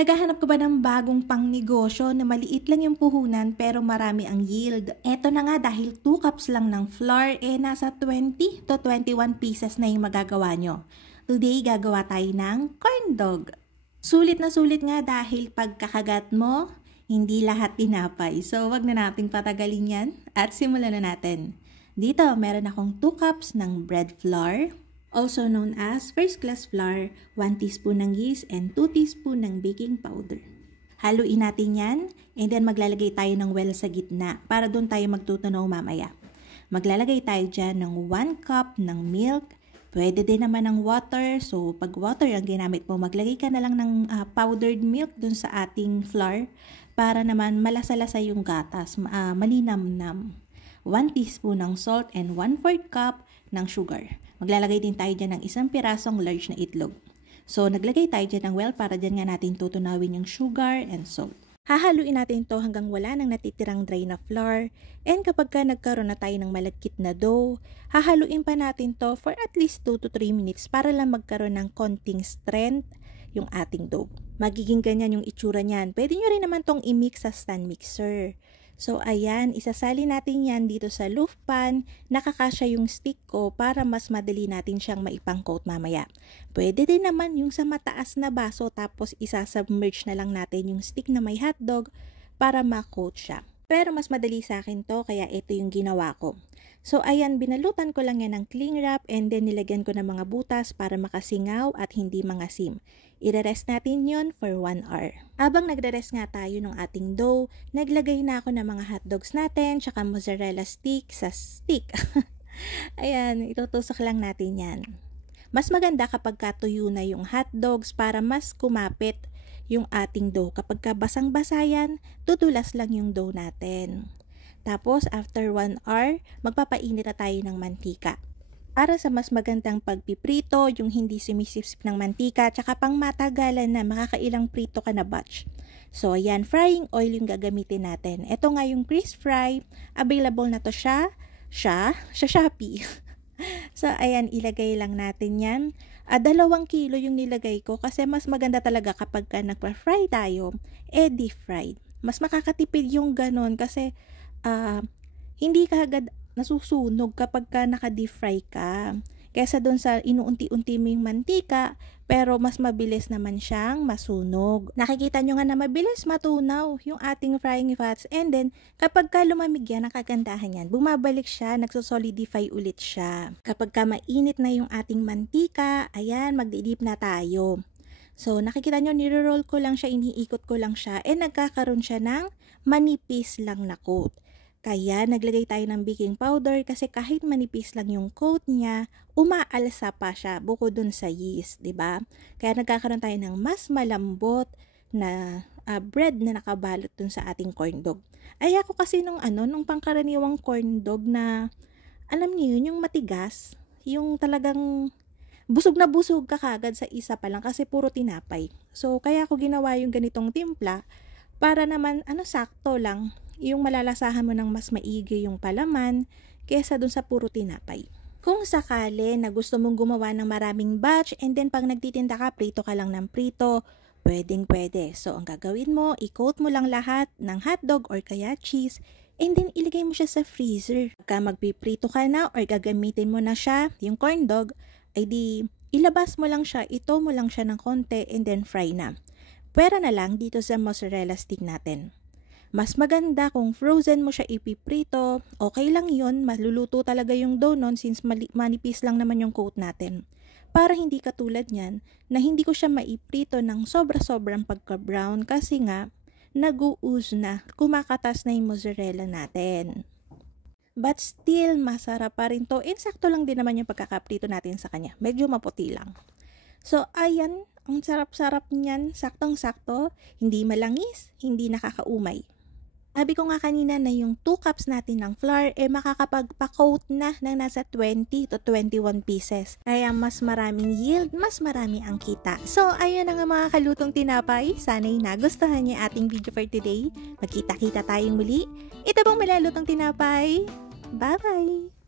Naghahanap ka ba ng bagong pangnegosyo na maliit lang yung puhunan pero marami ang yield? Eto na nga dahil 2 cups lang ng flour, nasa 20 to 21 pieces na yung magagawa nyo. Today, gagawa tayo ng corn dog. Sulit na sulit nga dahil pagkakagat mo, hindi lahat tinapay. So, wag na nating patagalin yan at simulan na natin. Dito, meron akong 2 cups ng bread flour, also known as first class flour, 1 teaspoon ng yeast, and 2 teaspoon ng baking powder. Haluin natin yan, and then maglalagay tayo ng well sa gitna para doon tayo magtutunaw mamaya. Maglalagay tayo dyan ng 1 cup ng milk, pwede din naman ng water. So, pag water ang ginamit mo, maglagay ka na lang ng powdered milk doon sa ating flour para naman malasa-lasa yung gatas, maninamnam. 1 teaspoon ng salt and 1/4 cup ng sugar. Maglalagay din tayo dyan ng 1 pirasong large na itlog. So, naglagay tayo dyan ng well para dyan nga natin tutunawin yung sugar and salt. Hahaluin natin to hanggang wala nang natitirang dry na flour. And kapag ka nagkaroon na tayo ng malagkit na dough, hahaluin pa natin to for at least 2 to 3 minutes para lang magkaroon ng konting strength yung ating dough. Magiging ganyan yung itsura niyan. Pwede nyo rin naman tong i-mix sa stand mixer. So, ayan, isasali natin yan dito sa loaf pan. Nakakasya yung stick ko para mas madali natin siyang maipang-coat mamaya. Pwede din naman yung sa mataas na baso tapos isasubmerge na lang natin yung stick na may hotdog para ma-coat siya. Pero mas madali sa akin to kaya ito yung ginawa ko. So, ayan, binalutan ko lang yan ng cling wrap and then nilagyan ko ng mga butas para makasingaw at hindi mangasim. I-rest natin yon for 1 hour. Habang nagre-rest nga tayo ng ating dough, naglagay na ako ng mga hotdogs natin tsaka mozzarella stick sa stick. Ayan, itutusok lang natin yan. Mas maganda kapag katuyo na yung hotdogs para mas kumapit yung ating dough. Kapag basang-basa yan, tutulas lang yung dough natin. Tapos, after 1 hour, magpapainit na tayo ng mantika. Para sa mas magandang pagpiprito, yung hindi sumisipsip ng mantika, tsaka pang matagalan na makakailang prito ka na batch. So, ayan, frying oil yung gagamitin natin. Ito nga yung Crisp Fry. Available na to siya Shopee. So, ayan, ilagay lang natin yan. 2 kilo yung nilagay ko kasi mas maganda talaga kapag ka nagpa-fry tayo, deep fried. Mas makakatipid yung ganon kasi hindi ka agad nasusunog kapag ka naka-deep fry ka. Kesa doon sa inuunti-unti mo yung mantika, pero mas mabilis naman siyang masunog. Nakikita nyo nga na mabilis matunaw yung ating frying fats. And then, kapag ka lumamig yan, ang kagandahan yan, bumabalik siya, nagsosolidify ulit siya. Kapag ka mainit na yung ating mantika, ayan, magdidip na tayo. So, nakikita nyo, niro-roll ko lang siya, iniikot ko lang siya, and nagkakaroon siya ng manipis lang na coat. Kaya naglagay tayo ng baking powder kasi kahit manipis lang yung coat niya, umaalsa pa siya bukod dun sa yeast, 'di ba? Kaya nagkakaroon tayo ng mas malambot na bread na nakabalot dun sa ating corn dog. Ay ako kasi nung pangkaraniwang corn dog na alam niyo yun, yung matigas, yung talagang busog na busog ka kagad sa isa pa lang kasi puro tinapay. So kaya ako ginawa yung ganitong timpla para naman sakto lang. Yung malalasahan mo ng mas maigi yung palaman kesa dun sa puro tinapay. Kung sakali na gusto mong gumawa ng maraming batch and then pag nagtitinda ka, prito ka lang ng prito, pwedeng-pwede. So, ang gagawin mo, i-coat mo lang lahat ng hotdog or kaya cheese and then ilagay mo siya sa freezer. Pagka magpiprito ka na or gagamitin mo na siya, yung corn dog, ay di ilabas mo lang siya, ito mo lang siya ng konti and then fry na. Pwera na lang dito sa mozzarella stick natin. Mas maganda kung frozen mo siya ipiprito, okay lang yun, maluluto talaga yung dough nun since manipis lang naman yung coat natin. Para hindi katulad niyan, na hindi ko siya maiprito ng sobra-sobrang pagka-brown kasi nga, nag-uuz na, kumakatas na yung mozzarella natin. But still, masarap pa rin to. Insakto lang din naman yung pagkakaprito natin sa kanya. Medyo maputi lang. So, ayan, ang sarap-sarap niyan, saktong-sakto, hindi malangis, hindi nakakaumay. Sabi ko nga kanina na yung 2 cups natin ng flour makakapagpa-coat na ng nasa 20 to 21 pieces. Kaya mas maraming yield, mas marami ang kita. So, ayun na nga mga kalutong tinapay. Sana'y nagustuhan niyo ating video for today. Magkita-kita tayong muli. Ito pong malalutong tinapay. Bye-bye!